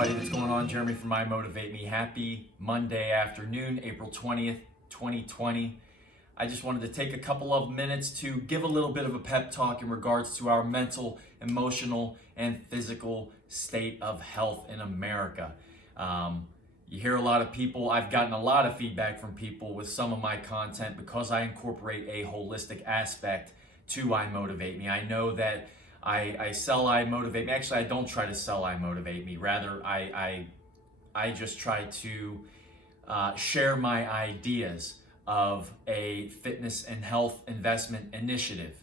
everybody, what's going on? Jeremy from IMotivateMe. Happy Monday afternoon, April 20th, 2020. I just wanted to take a couple of minutes to give a little bit of a pep talk in regards to our mental, emotional, and physical state of health in America. You hear a lot of people, I've gotten a lot of feedback from people with some of my content because I incorporate a holistic aspect to IMotivateMe. I know that I sell IMotivateMe. Actually, I don't try to sell IMotivateMe. Rather, I just try to share my ideas of a fitness and health investment initiative.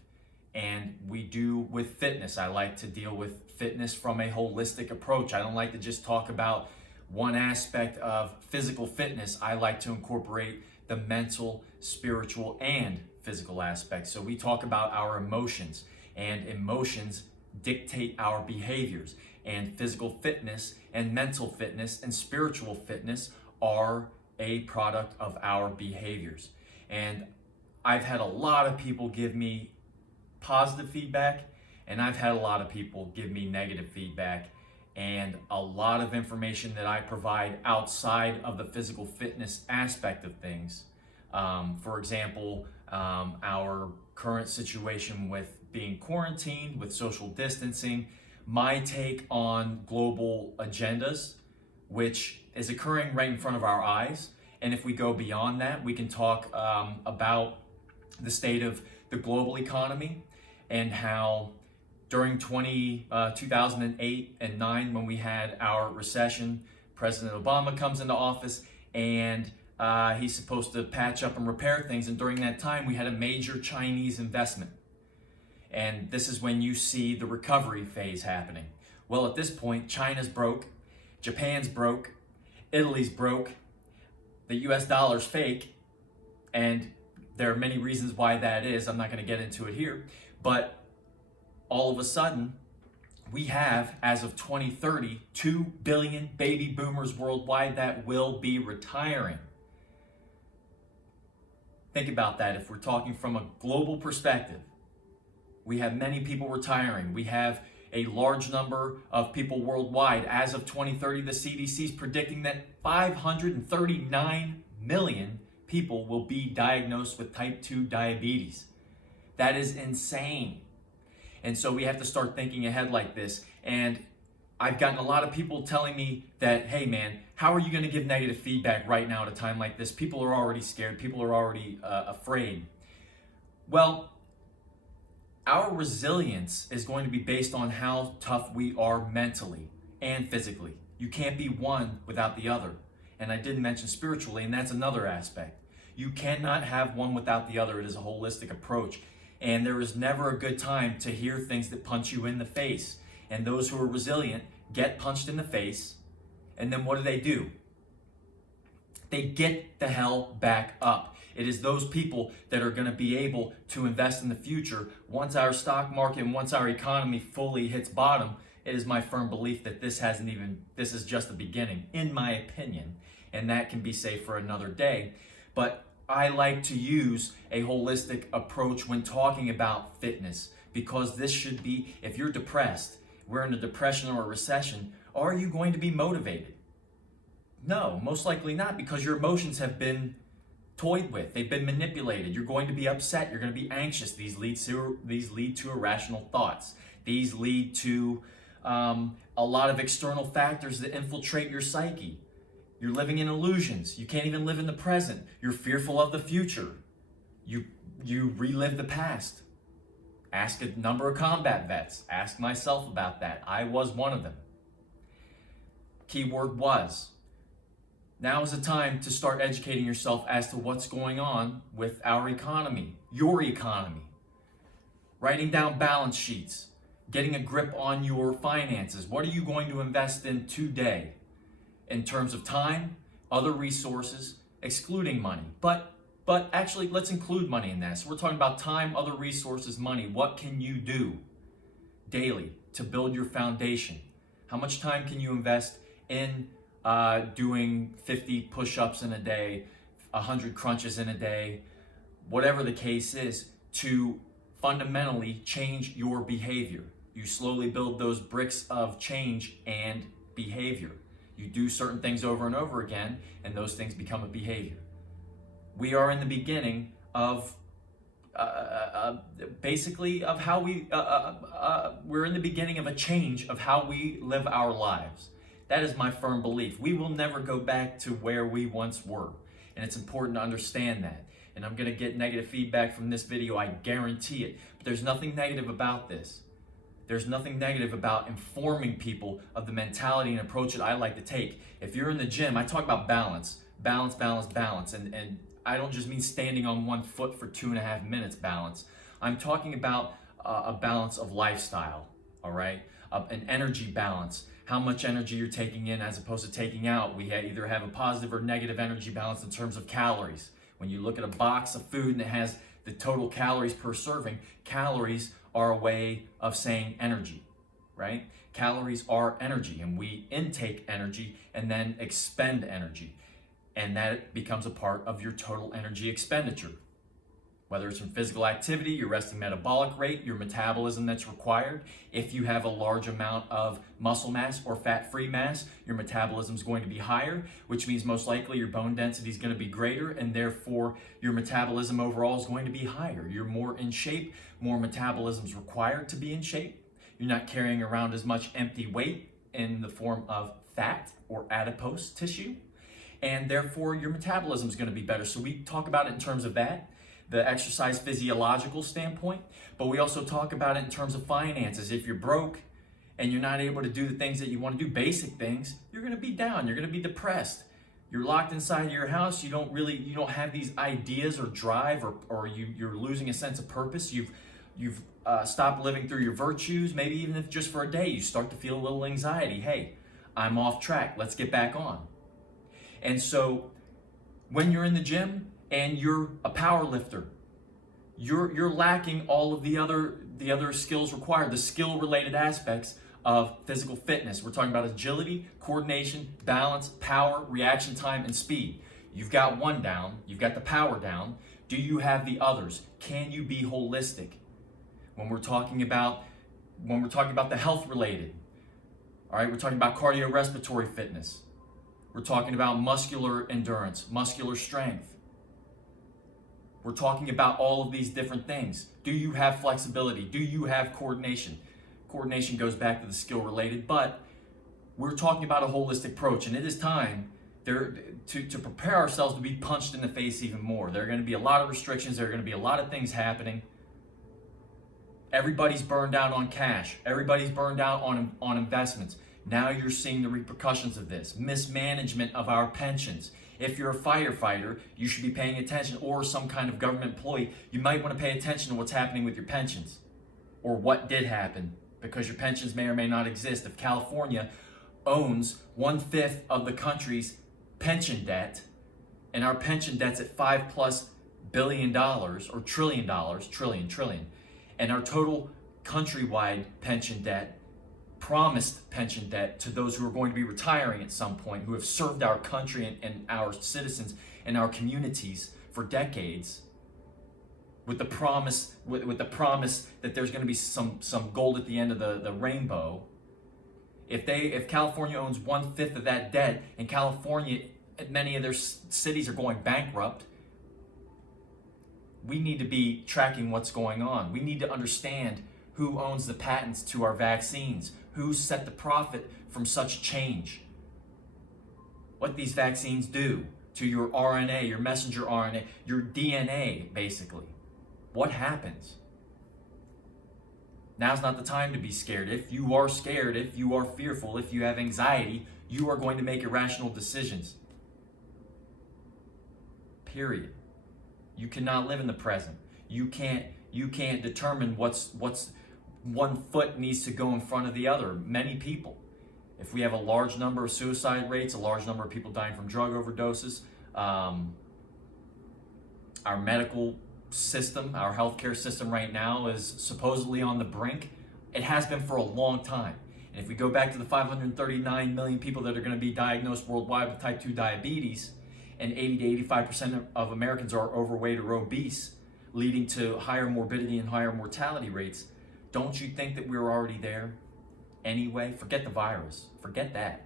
And we do with fitness. I like to deal with fitness from a holistic approach. I don't like to just talk about one aspect of physical fitness. I like to incorporate the mental, spiritual, and physical aspects. So we talk about our emotions, and emotions dictate our behaviors, and physical fitness and mental fitness and spiritual fitness are a product of our behaviors. And I've had a lot of people give me positive feedback, and I've had a lot of people give me negative feedback, and a lot of information that I provide outside of the physical fitness aspect of things. For example, our current situation with being quarantined, with social distancing, my take on global agendas, which is occurring right in front of our eyes. And if we go beyond that, we can talk about the state of the global economy and how during 2008 and 9, when we had our recession, President Obama comes into office and he's supposed to patch up and repair things. And during that time, we had a major Chinese investment. And this is when you see the recovery phase happening. Well, at this point, China's broke, Japan's broke, Italy's broke, the US dollar's fake, and there are many reasons why that is. I'm not going to get into it here. But all of a sudden, we have, as of 2030, 2 billion baby boomers worldwide that will be retiring. Think about that. If we're talking from a global perspective, we have many people retiring. We have a large number of people worldwide. As of 2030, the CDC is predicting that 539 million people will be diagnosed with type 2 diabetes. That is insane. And so we have to start thinking ahead like this. And I've gotten a lot of people telling me that, hey man, how are you going to give negative feedback right now at a time like this? People are already scared. People are already afraid. Well, our resilience is going to be based on how tough we are mentally and physically. You can't be one without the other. And I didn't mention spiritually, and that's another aspect. You cannot have one without the other. It is a holistic approach. And there is never a good time to hear things that punch you in the face. And those who are resilient get punched in the face, and then what do? They get the hell back up. It is those people that are going to be able to invest in the future. Once our stock market and once our economy fully hits bottom, it is my firm belief that this is just the beginning, in my opinion. And that can be saved for another day. But I like to use a holistic approach when talking about fitness, because this should be, if you're depressed, we're in a depression or a recession, are you going to be motivated? No, most likely not, because your emotions have been toyed with. They've been manipulated. You're going to be upset. You're going to be anxious. These lead to irrational thoughts. These lead to a lot of external factors that infiltrate your psyche. You're living in illusions. You can't even live in the present. You're fearful of the future. You relive the past. Ask a number of combat vets. Ask myself about that. I was one of them. Keyword was. Now is the time to start educating yourself as to what's going on with our economy, your economy. Writing down balance sheets, getting a grip on your finances. What are you going to invest in today in terms of time, other resources, excluding money? But actually, let's include money in that. So we're talking about time, other resources, money. What can you do daily to build your foundation? How much time can you invest in doing 50 push-ups in a day, 100 crunches in a day, whatever the case is, to fundamentally change your behavior? You slowly build those bricks of change and behavior. You do certain things over and over again, and those things become a behavior. We are in the beginning of basically of how we're in the beginning of a change of how we live our lives. That is my firm belief. We will never go back to where we once were, and it's important to understand that. And I'm going to get negative feedback from this video, I guarantee it. But there's nothing negative about this. There's nothing negative about informing people of the mentality and approach that I like to take. If you're in the gym, I talk about balance. Balance, balance, balance. And I don't just mean standing on one foot for 2.5 minutes balance. I'm talking about a balance of lifestyle, all right? An energy balance. How much energy you're taking in as opposed to taking out. We either have a positive or negative energy balance in terms of calories. When you look at a box of food and it has the total calories per serving, calories are a way of saying energy, right? Calories are energy, and we intake energy and then expend energy. And that becomes a part of your total energy expenditure. Whether it's from physical activity, your resting metabolic rate, your metabolism that's required. If you have a large amount of muscle mass or fat-free mass, your metabolism is going to be higher, which means most likely your bone density is going to be greater, and therefore your metabolism overall is going to be higher. You're more in shape, more metabolism is required to be in shape. You're not carrying around as much empty weight in the form of fat or adipose tissue, and therefore your metabolism is going to be better. So we talk about it in terms of that, the exercise physiological standpoint, but we also talk about it in terms of finances. If you're broke and you're not able to do the things that you want to do, basic things, you're going to be down, you're going to be depressed. You're locked inside your house, you don't have these ideas or drive, or you're losing a sense of purpose. You've stopped living through your virtues. Maybe even if just for a day you start to feel a little anxiety. Hey, I'm off track, let's get back on. And so when you're in the gym and you're a power lifter, you're lacking all of the other skills required, the skill related aspects of physical fitness. We're talking about agility, coordination, balance, power, reaction time, and speed. You've got one down, you've got the power down. Do you have the others? Can you be holistic? When we're talking about the health related, all right, we're talking about cardiorespiratory fitness. We're talking about muscular endurance, muscular strength. We're talking about all of these different things. Do you have flexibility? Do you have coordination? Coordination goes back to the skill related, but we're talking about a holistic approach, and it is time to prepare ourselves to be punched in the face even more. There are going to be a lot of restrictions. There are going to be a lot of things happening. Everybody's burned out on cash. Everybody's burned out on investments. Now you're seeing the repercussions of this. Mismanagement of our pensions. If you're a firefighter, you should be paying attention, or some kind of government employee, you might want to pay attention to what's happening with your pensions, or what did happen, because your pensions may or may not exist. If California owns 1/5 of the country's pension debt, and our pension debt's at $5+ billion, or trillion, and our total countrywide pension debt, promised pension debt to those who are going to be retiring at some point, who have served our country and our citizens and our communities for decades, with the promise that there's going to be some gold at the end of the rainbow. If California owns 1/5 of that debt, and California, many of their cities are going bankrupt, we need to be tracking what's going on. We need to understand who owns the patents to our vaccines, who set the profit from such change, what these vaccines do to your RNA, your messenger RNA, your DNA, basically. What happens? Now's not the time to be scared. If you are scared, if you are fearful, if you have anxiety, you are going to make irrational decisions. Period. You cannot live in the present. You can't determine what's one foot needs to go in front of the other. Many people, if we have a large number of suicide rates, a large number of people dying from drug overdoses, our medical system, our healthcare system right now is supposedly on the brink. It has been for a long time. And if we go back to the 539 million people that are going to be diagnosed worldwide with type 2 diabetes, and 80 to 85% of Americans are overweight or obese, leading to higher morbidity and higher mortality rates, don't you think that we're already there anyway? Forget the virus. Forget that.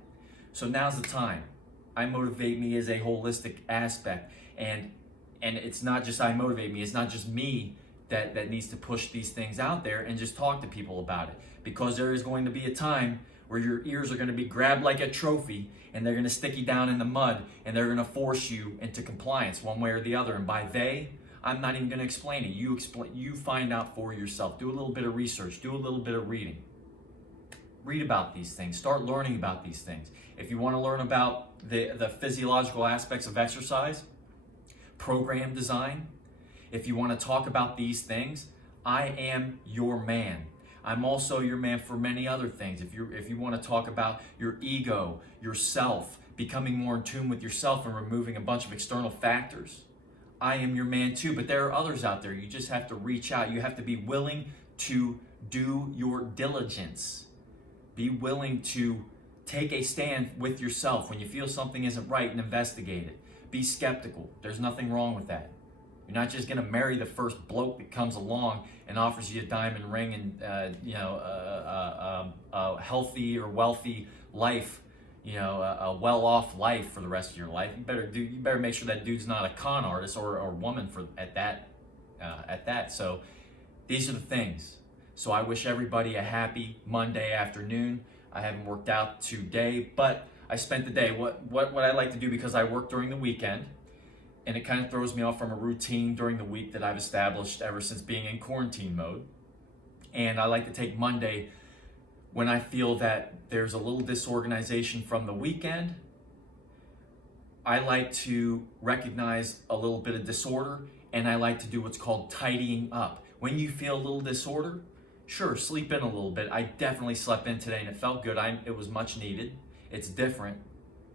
So now's the time. IMotivateMe is a holistic aspect, and it's not just IMotivateMe. It's not just me that needs to push these things out there and just talk to people about it, because there is going to be a time where your ears are going to be grabbed like a trophy, and they're going to stick you down in the mud, and they're going to force you into compliance one way or the other. And by they, I'm not even going to explain it. You find out for yourself. Do a little bit of research. Do a little bit of reading. Read about these things. Start learning about these things. If you want to learn about the physiological aspects of exercise, program design, if you want to talk about these things, I am your man. I'm also your man for many other things. If you want to talk about your ego, yourself, becoming more in tune with yourself and removing a bunch of external factors, I am your man too. But there are others out there. You just have to reach out. You have to be willing to do your diligence. Be willing to take a stand with yourself when you feel something isn't right and investigate it. Be skeptical. There's nothing wrong with that. You're not just going to marry the first bloke that comes along and offers you a diamond ring and a healthy or wealthy life, a well-off life for the rest of your life. You better make sure that dude's not a con artist or woman at that. So these are the things. So I wish everybody a happy Monday afternoon. I haven't worked out today, but I spent the day. What I like to do, because I work during the weekend, and it kind of throws me off from a routine during the week that I've established ever since being in quarantine mode. And I like to take Monday when I feel that there's a little disorganization from the weekend. I like to recognize a little bit of disorder, and I like to do what's called tidying up. When you feel a little disorder, sure, sleep in a little bit. I definitely slept in today, and it felt good. It was much needed. It's different.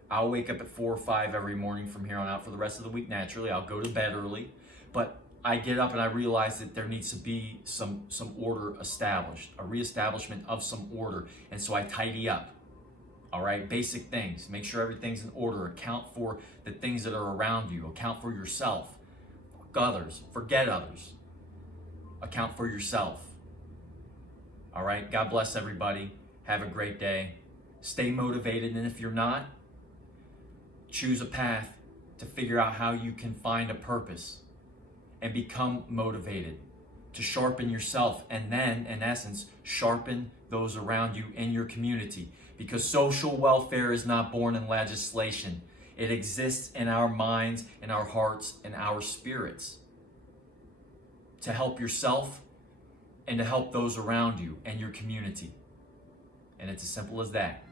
I'll wake up at 4 or 5 every morning from here on out for the rest of the week naturally. I'll go to bed early, but I get up and I realize that there needs to be some order established, a reestablishment of some order. And so I tidy up. All right, basic things. Make sure everything's in order. Account for the things that are around you. Account for yourself. Fuck others. Forget others. Account for yourself. All right, God bless everybody. Have a great day. Stay motivated, and if you're not, choose a path to figure out how you can find a purpose and become motivated to sharpen yourself, and then, in essence, sharpen those around you in your community. Because social welfare is not born in legislation. It exists in our minds, in our hearts, in our spirits. To help yourself and to help those around you and your community. And it's as simple as that.